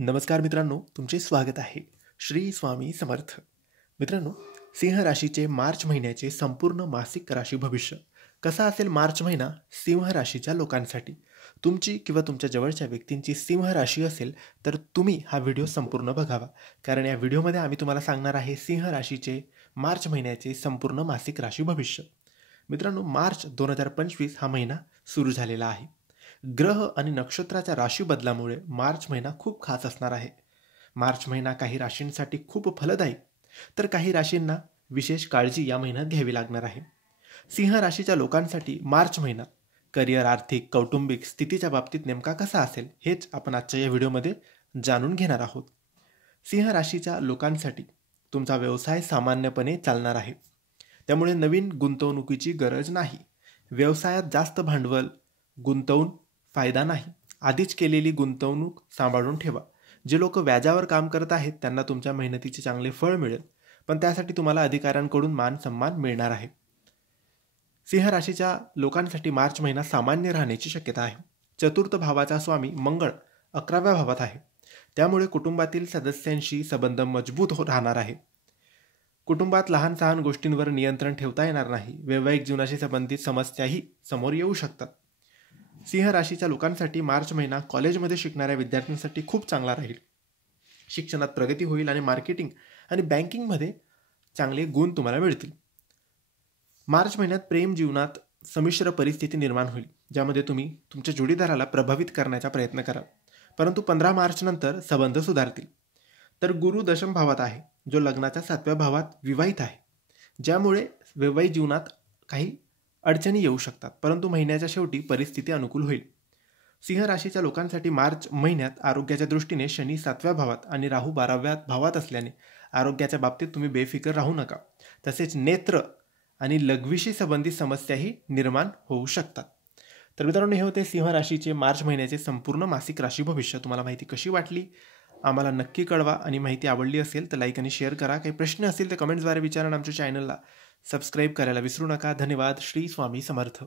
नमस्कार मित्रांनो, तुमचे स्वागत आहे. श्री स्वामी समर्थ. मित्रांनो, सिंह राशीचे मार्च महिन्याचे संपूर्ण मासिक राशी भविष्य कसा असेल मार्च महिना सिंह राशीच्या लोकांसाठी. तुमची किंवा तुमच्या जवळच्या व्यक्तींची सिंह राशी असेल तर तुम्ही हा व्हिडिओ संपूर्ण बघावा, कारण या व्हिडिओमध्ये आम्ही तुम्हाला सांगणार आहे सिंह राशीचे मार्च महिन्याचे संपूर्ण मासिक राशी भविष्य. मित्रांनो, मार्च 2025 हा महिना सुरू झालेला आहे. ग्रह आणि नक्षत्राच्या राशी बदलामुळे मार्च महिना खूप खास असणार आहे. मार्च महिना काही राशींसाठी खूप फलदायी, तर काही राशींना विशेष काळजी या महिन्यात घ्यावी लागणार आहे. सिंह राशीच्या लोकांसाठी मार्च महिना करिअर, आर्थिक, कौटुंबिक स्थितीच्या बाबतीत नेमका कसा असेल हेच आपण आजच्या या व्हिडिओमध्ये जाणून घेणार आहोत. सिंह राशीच्या लोकांसाठी तुमचा व्यवसाय सामान्यपणे चालणार आहे, त्यामुळे नवीन गुंतवणुकीची गरज नाही. व्यवसायात जास्त भांडवल गुंतवून फायदा नाही. आधीच केलेली गुंतवणूक सांभाळून ठेवा. जे लोक व्याजावर काम करत आहेत त्यांना तुमच्या मेहनतीचे चांगले फळ मिळेल, पण त्यासाठी तुम्हाला अधिकाऱ्यांकडून मान सन्मान मिळणार आहे. सिंह राशीच्या लोकांसाठी मार्च महिना सामान्य राहण्याची शक्यता आहे. चतुर्थ भावाचा स्वामी मंगळ 11व्या भावात आहे, त्यामुळे कुटुंबातील सदस्यांशी संबंध मजबूत राहणार आहे. कुटुंबात लहान सहान गोष्टींवर नियंत्रण ठेवता येणार नाही. वैवाहिक जीवनाशी संबंधित समस्याही समोर येऊ शकतात. सिंह राशीच्या लोकांसाठी मार्च महिना कॉलेजमध्ये शिकणाऱ्या विद्यार्थ्यांसाठी खूप चांगला राहील. शिक्षणात प्रगती होईल आणि मार्केटिंग आणि बँकिंगमध्ये चांगले गुण तुम्हाला मिळतील. मार्च महिन्यात प्रेम जीवनात संमिश्र परिस्थिती निर्माण होईल, ज्यामध्ये तुम्ही तुमच्या जोडीदाराला प्रभावित करण्याचा प्रयत्न कराल, परंतु 15 मार्च नंतर संबंध सुधारतील. तर गुरु दशम भावात आहे, जो लग्नाच्या 7व्या भावात विवाहित आहे, ज्यामुळे वैवाहिक जीवनात काही अडचणी येऊ शकतात, परंतु महिन्याच्या शेवटी परिस्थिती अनुकूल होईल. सिंह राशीच्या लोकांसाठी मार्च महिन्यात आरोग्याच्या दृष्टीने शनी 7व्या भावात आणि राहू 12व्या भावात असल्याने आरोग्याच्या बाबतीत तुम्ही बेफिकर राहू नका. तसेच नेत्र आणि लघवीशी संबंधित समस्याही निर्माण होऊ शकतात. तर मित्रांनो, हे होते सिंह राशीचे मार्च महिन्याचे संपूर्ण मासिक राशी भविष्य. तुम्हाला माहिती कशी वाटली आम्हाला नक्की कळवा, आणि माहिती आवडली असेल तर लाईक आणि शेअर करा. काही प्रश्न असतील तर कमेंट्सद्वारे विचारा. आमच्या चॅनलला सबस्क्राईब करायला विसरू नका. धन्यवाद. श्री स्वामी समर्थ.